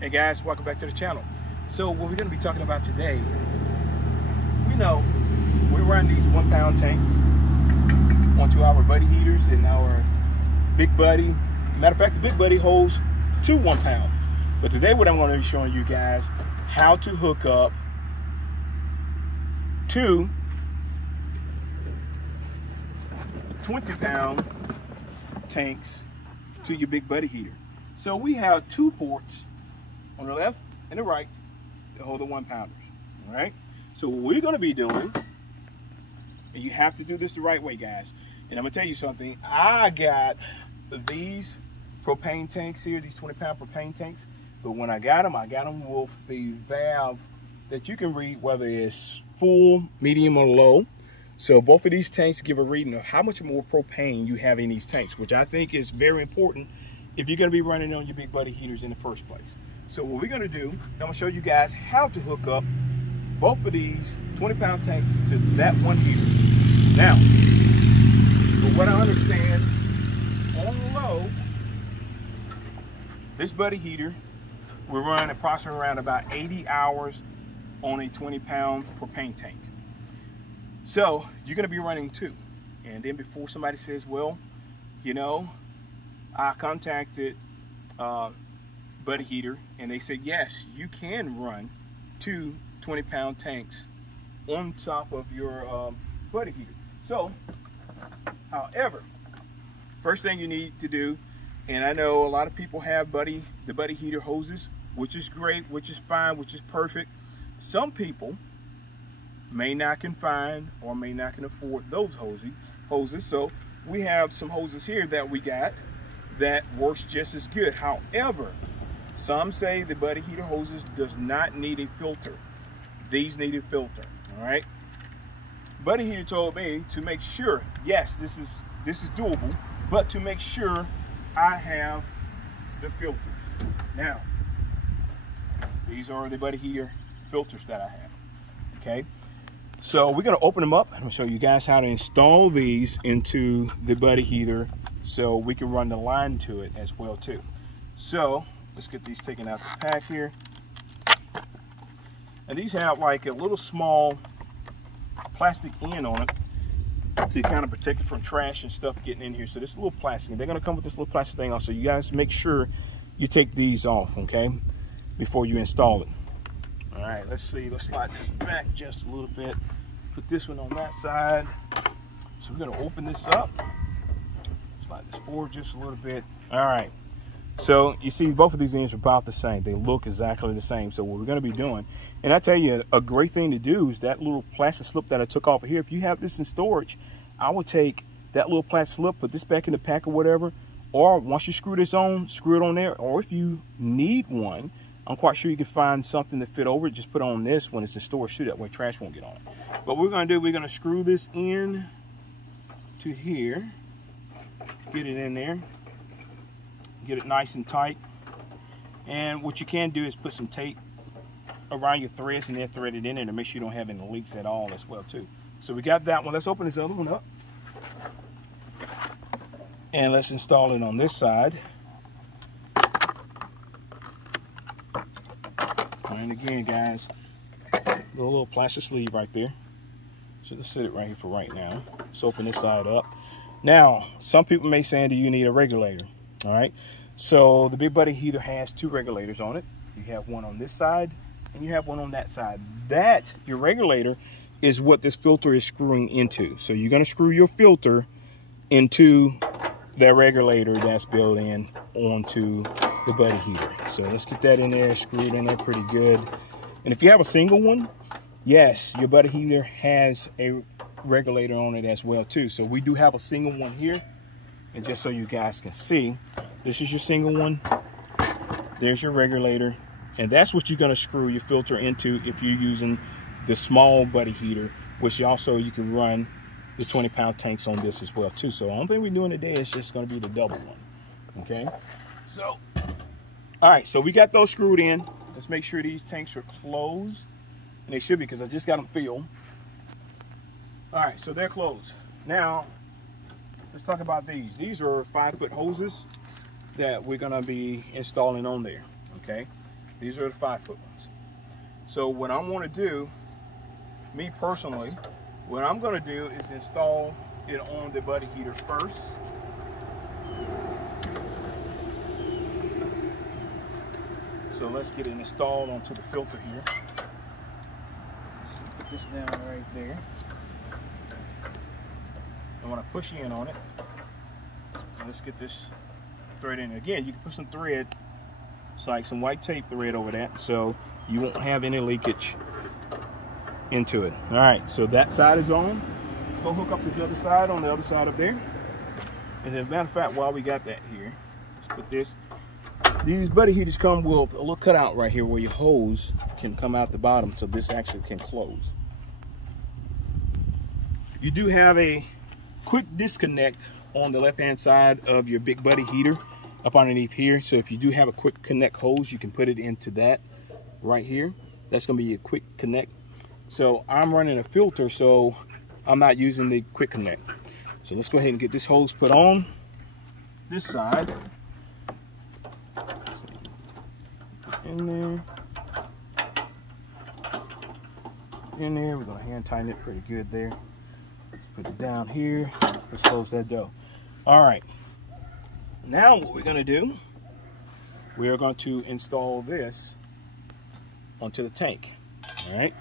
Hey guys, welcome back to the channel. So what we're going to be talking about today, we know we run these 1 pound tanks onto our buddy heaters and our big buddy. Matter of fact, the big buddy holds 2 1 pound. But today what I'm going to be showing you guys how to hook up 2 20 pound tanks to your big buddy heater. So we have 2 ports on the left and the right to hold the 1 pounders. All right, so what we're going to be doing, and you have to do this the right way, guys, and I'm gonna tell you something. I got these propane tanks here, these 20 pound propane tanks, but when I got them with the valve that you can read whether it's full, medium, or low. So both of these tanks give a reading of how much more propane you have in these tanks, which I think is very important if you're going to be running on your big buddy heaters in the first place. So what we're going to do, I'm going to show you guys how to hook up both of these 20 pound tanks to that one heater. Now, for what I understand, on low, this buddy heater will run approximately around about 80 hours on a 20 pound propane tank. So you're going to be running 2. And then before somebody says, well, you know, I contacted buddy heater and they said, yes, you can run 2 20 pound tanks on top of your buddy heater. So, however, first thing you need to do, and I know a lot of people have the buddy heater hoses, which is great, which is fine, which is perfect. Some people may not can find or may not can afford those hoses. So we have some hoses here that we got that works just as good. However, some say the buddy heater hoses does not need a filter. These need a filter. All right, buddy heater told me to make sure, yes, this is doable, but to make sure I have the filters. Now, these are the buddy heater filters that I have. Okay, so we're going to open them up. I'm going to show you guys how to install these into the buddy heater so we can run the line to it as well too. So let's get these taken out the pack here. And these have like a little small plastic end on it to kind of protect it from trash and stuff getting in here. So this little plastic, and they're going to come with this little plastic thing also. You guys make sure you take these off, okay, before you install it. All right, let's see. Let's slide this back just a little bit. Put this one on that side. So we're going to open this up. Slide this forward just a little bit. All right. So you see both of these ends are about the same. They look exactly the same. So what we're going to be doing, and I tell you, a great thing to do is that little plastic slip that I took off of here. If you have this in storage, I would take that little plastic slip, put this back in the pack or whatever, or once you screw this on, screw it on there. Or if you need one, I'm quite sure you can find something to fit over it. Just put on this when it's in storage too, that way trash won't get on it. But what we're going to do, we're going to screw this in to here, get it in there, get it nice and tight. And what you can do is put some tape around your threads and then thread it in there to make sure you don't have any leaks at all as well too. So we got that one. Let's open this other one up and let's install it on this side. And again, guys, little plastic sleeve right there. So let's set it right here for right now. Let's open this side up. Now, some people may say, do you need a regulator? All right, so the big buddy heater has 2 regulators on it. You have one on this side and you have one on that side. That, your regulator, is what this filter is screwing into. So you're going to screw your filter into that regulator that's built in onto the buddy heater. So let's get that in there, screw it in there pretty good. And if you have a single one, yes, your buddy heater has a regulator on it as well too. So we do have a single one here. And just so you guys can see, this is your single one. There's your regulator. And that's what you're going to screw your filter into if you're using the small buddy heater, which also you can run the 20 pound tanks on this as well too. So the only thing we're doing today is just going to be the double one. Okay. So, all right. So we got those screwed in. Let's make sure these tanks are closed. And they should be, because I just got them filled. All right. So they're closed. Now, let's talk about these. These are 5-foot hoses that we're going to be installing on there. Okay. These are the 5-foot ones. So what I want to do, me personally, what I'm going to do is install it on the buddy heater first. So let's get it installed onto the filter here. So put this down right there. And when I push in on it, let's get this thread in. Again, you can put some thread, it's like some white tape thread over that, so you won't have any leakage into it. All right, so that side is on. Let's go hook up this other side on the other side up there. And as a matter of fact, while we got that here, let's put this. These buddy heaters come with a little cutout right here where your hose can come out the bottom, so this actually can close. You do have a quick disconnect on the left hand side of your big buddy heater up underneath here. So if you do have a quick connect hose, you can put it into that right here. That's going to be a quick connect. So I'm running a filter, so I'm not using the quick connect. So let's go ahead and get this hose put on this side. In there, we're going to hand tighten it pretty good there. Let's put it down here. Let's close that door. All right, now what we're going to do, we are going to install this onto the tank. All right,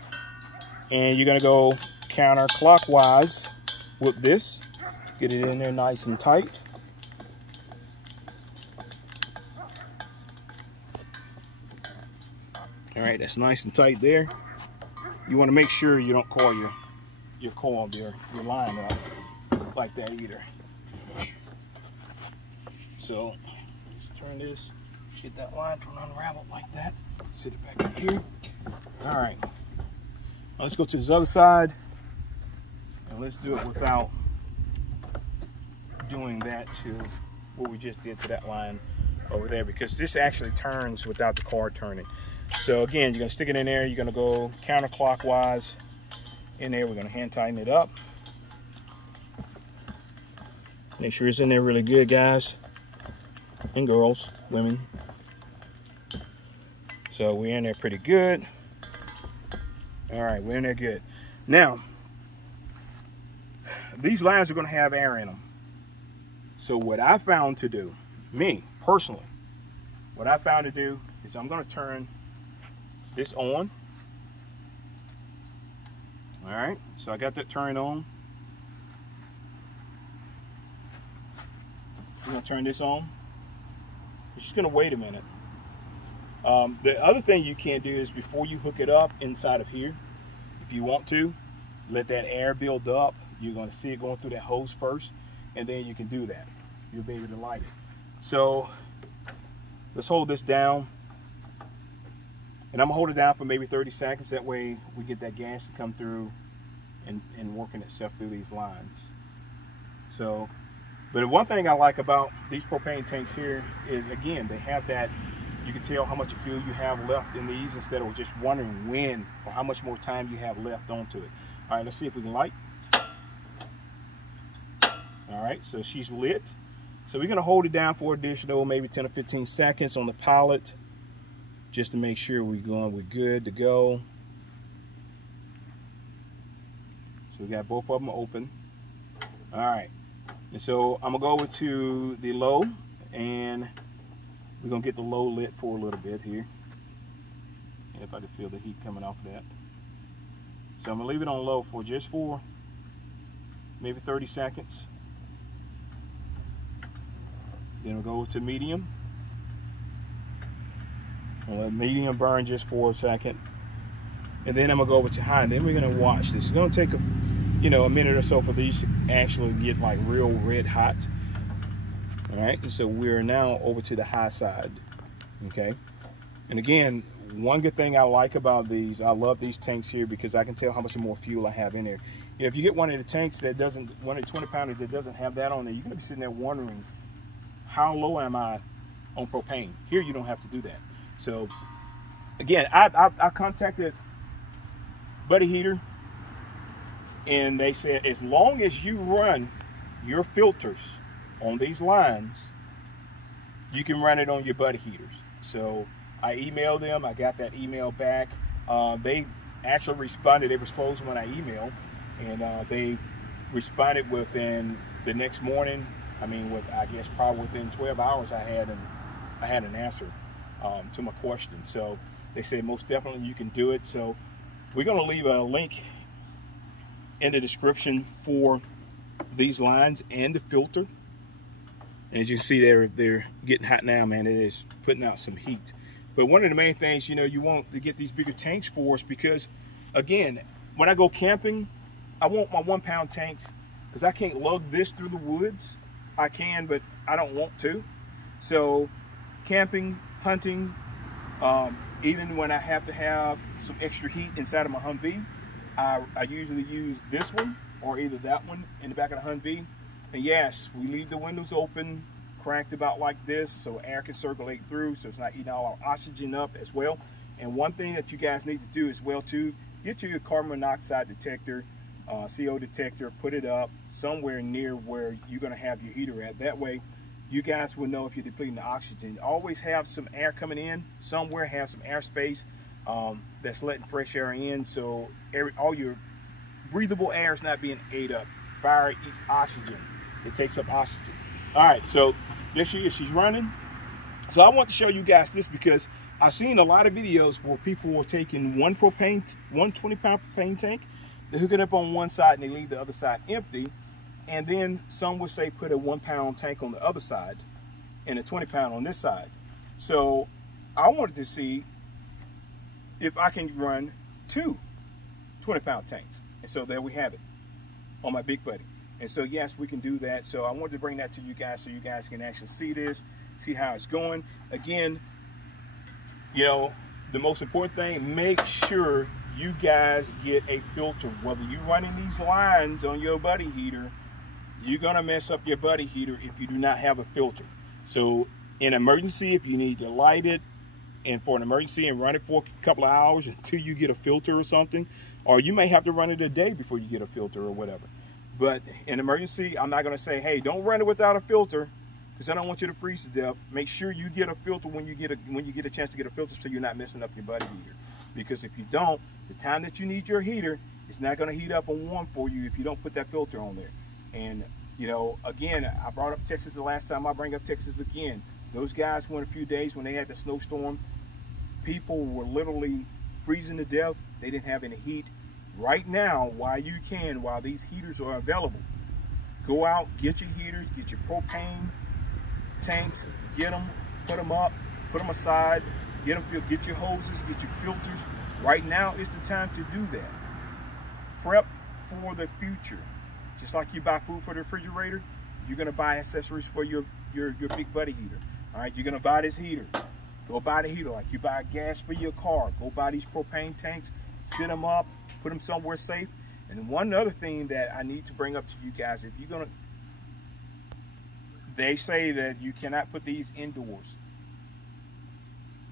and you're going to go counterclockwise with this, get it in there nice and tight. All right, that's nice and tight there. You want to make sure you don't coil your coil, your line up like that either. So let's turn this, get that line from unraveled like that. Sit it back up here. All right, now let's go to this other side, and let's do it without doing that to what we just did to that line over there, because this actually turns without the car turning. So again, you're gonna stick it in there, you're gonna go counterclockwise in there, we're gonna hand tighten it up. Make sure it's in there really good, guys and girls, women. So we're in there pretty good. All right, we're in there good. Now, these lines are gonna have air in them. So what I found to do, me personally, what I found to do is I'm gonna turn this on. All right, so I got that turned on. I'm gonna turn this on. You're just gonna wait a minute. The other thing you can do is before you hook it up inside of here, if you want to, let that air build up. You're gonna see it going through that hose first, and then you can do that. You'll be able to light it. So let's hold this down. And I'm gonna hold it down for maybe 30 seconds. That way we get that gas to come through and working itself through these lines. So, but one thing I like about these propane tanks here is, again, they have that, you can tell how much fuel you have left in these instead of just wondering when or how much more time you have left onto it. All right, let's see if we can light. All right, so she's lit. So we're gonna hold it down for additional maybe 10 or 15 seconds on the pilot, just to make sure we're good to go. So we got both of them open. All right, and so I'm gonna go over to the low, and we're gonna get the low lit for a little bit here. And if I can feel the heat coming off of that. So I'm gonna leave it on low for just for maybe 30 seconds. Then we'll go to medium. I'll let medium burn just for a second, and then I'm gonna go over to high, and then we're gonna watch this. It's gonna take a minute or so for these to actually get like real red hot. All right, and so we're now over to the high side. Okay, and again, one good thing I like about these, I love these tanks here because I can tell how much more fuel I have in there. If you get one of the tanks that doesn't, one of the 20-pounders that doesn't have that on there, you're gonna be sitting there wondering, how low am I on propane? Here you don't have to do that. So again, I contacted Buddy Heater, and they said as long as you run your filters on these lines, you can run it on your Buddy Heaters. So I emailed them. I got that email back. They actually responded. It was closed when I emailed, and they responded within the next morning. I mean, I guess probably within 12 hours, I had an answer to my question. So they said most definitely you can do it. So we're going to leave a link in the description for these lines and the filter. And as you can see, they're getting hot now, man. It is putting out some heat. But one of the main things, you know, you want to get these bigger tanks for is because, again, when I go camping, I want my 1 pound tanks because I can't lug this through the woods. I can, but I don't want to. So camping, hunting, even when I have to have some extra heat inside of my Humvee, I usually use this one or either that one in the back of the Humvee. And yes, we leave the windows open, cracked about like this, so air can circulate through, so it's not eating all our oxygen up as well. And one thing that you guys need to do as well too, get your carbon monoxide detector, CO detector, put it up somewhere near where you're going to have your heater at. That way you guys will know if you're depleting the oxygen. Always have some air coming in somewhere, have some airspace that's letting fresh air in, so all your breathable air is not being ate up. Fire eats oxygen. It takes up oxygen. All right, so there she is. She's running. So I want to show you guys this because I've seen a lot of videos where people were taking one 20-pound propane tank, they hook it up on one side and they leave the other side empty. And then some would say put a 1 pound tank on the other side and a 20 pound on this side. So I wanted to see if I can run 2 20-pound tanks. And so there we have it on my Big Buddy. And so yes, we can do that. So I wanted to bring that to you guys so you guys can actually see this, see how it's going. Again, you know, the most important thing, make sure you guys get a filter. Whether you're running these lines on your buddy heater, you're gonna mess up your buddy heater if you do not have a filter. So in emergency, if you need to light it and for an emergency and run it for a couple of hours until you get a filter or something, or you may have to run it a day before you get a filter or whatever. But in emergency, I'm not gonna say, hey, don't run it without a filter, because I don't want you to freeze to death. Make sure you get a filter when you get a chance to get a filter, so you're not messing up your buddy heater. Because if you don't, the time that you need your heater, it's not gonna heat up and warm for you if you don't put that filter on there. And you know, again, I brought up Texas the last time, I'll bring up Texas again. Those guys went a few days when they had the snowstorm. People were literally freezing to death. They didn't have any heat. Right now, while these heaters are available, go out, get your heaters, get your propane tanks, get them, put them up, put them aside, get your hoses, get your filters. Right now is the time to do that. Prep for the future. Just like you buy food for the refrigerator, you're gonna buy accessories for your Big Buddy heater. All right, you're gonna buy this heater. Go buy the heater. Like you buy gas for your car, go buy these propane tanks, set them up, put them somewhere safe. And one other thing that I need to bring up to you guys, if you're gonna, they say that you cannot put these indoors.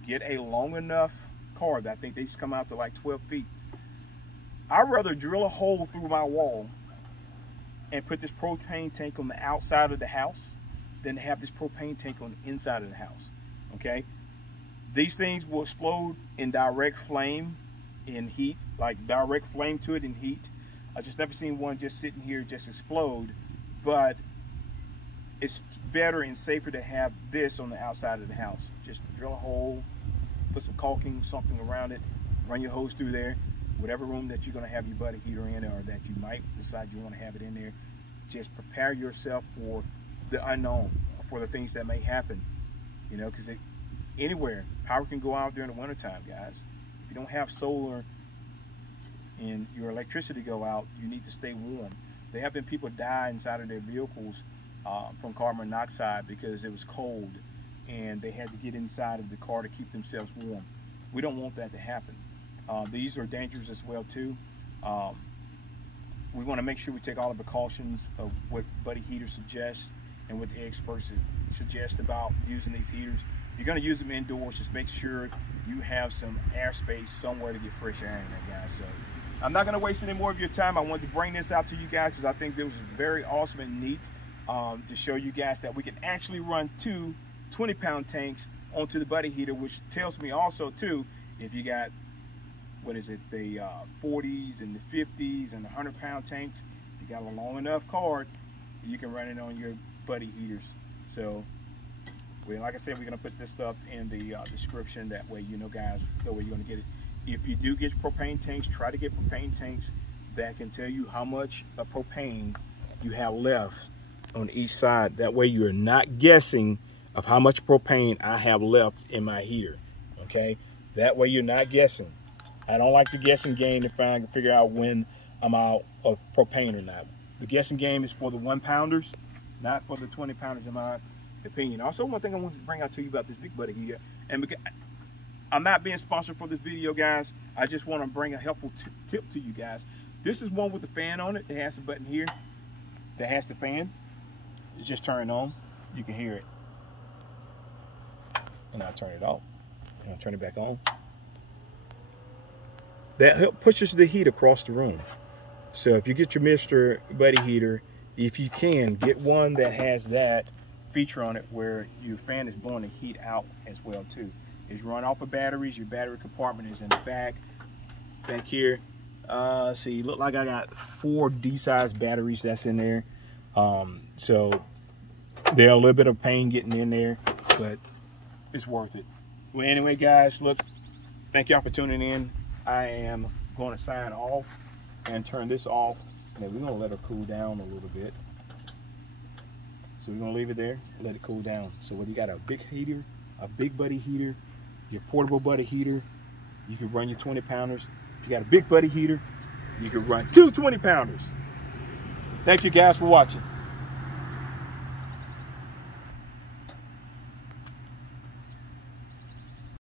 Get a long enough cord. I think they just come out to like 12 feet. I'd rather drill a hole through my wall and put this propane tank on the outside of the house than to have this propane tank on the inside of the house. Okay, these things will explode in direct flame in heat, like direct flame to it in heat. I just never seen one just sitting here just explode. But it's better and safer to have this on the outside of the house. Just drill a hole, put some caulking, something around it, run your hose through there. Whatever room that you're going to have your buddy heater in, or that you might decide you want to have it in there, just prepare yourself for the unknown, for the things that may happen. You know, because anywhere, power can go out during the wintertime, guys. If you don't have solar and your electricity go out, you need to stay warm. There have been people die inside of their vehicles from carbon monoxide because it was cold and they had to get inside of the car to keep themselves warm. We don't want that to happen. These are dangerous as well too. We want to make sure we take all the precautions of what Buddy Heater suggests and what the experts suggest about using these heaters. If you're going to use them indoors, just make sure you have some airspace somewhere to get fresh air in there, guys. So I'm not going to waste any more of your time. I wanted to bring this out to you guys because I think this was very awesome and neat to show you guys that we can actually run 2 20-pound tanks onto the buddy heater, which tells me also too, if you got, what is it, the 40s and the 50s and the 100-pound tanks, you got a long enough cord, you can run it on your buddy heaters. So, well, like I said, we're gonna put this stuff in the description. That way, you know, guys, know where you're gonna get it. If you do get propane tanks, try to get propane tanks that can tell you how much of propane you have left on each side. That way, you're not guessing of how much propane I have left in my heater. Okay, that way you're not guessing. I don't like the guessing game to figure out when I'm out of propane or not. The guessing game is for the 1-pounders, not for the 20-pounders, in my opinion. Also, one thing I want to bring out to you about this big buddy heater, and because I'm not being sponsored for this video, guys, I just want to bring a helpful tip to you guys. This is one with the fan on it. It has a button here that has the fan. It's just turned on. You can hear it. And I'll turn it off. And I'll turn it back on. That pushes the heat across the room. So if you get your Mr. Buddy heater, if you can, get one that has that feature on it where your fan is blowing the heat out as well too. It's run off of batteries. Your battery compartment is in the back here. See, look like I got 4 D-sized batteries that's in there. So there's a little bit of pain getting in there, but it's worth it. Well, anyway, guys, look, thank y'all for tuning in. I am going to sign off and turn this off. Now we're gonna let it cool down a little bit. So we're gonna leave it there, let it cool down. So whether you got a big heater, a big buddy heater, your portable buddy heater, you can run your 20-pounders. If you got a big buddy heater, you can run 2 20-pounders. Thank you guys for watching.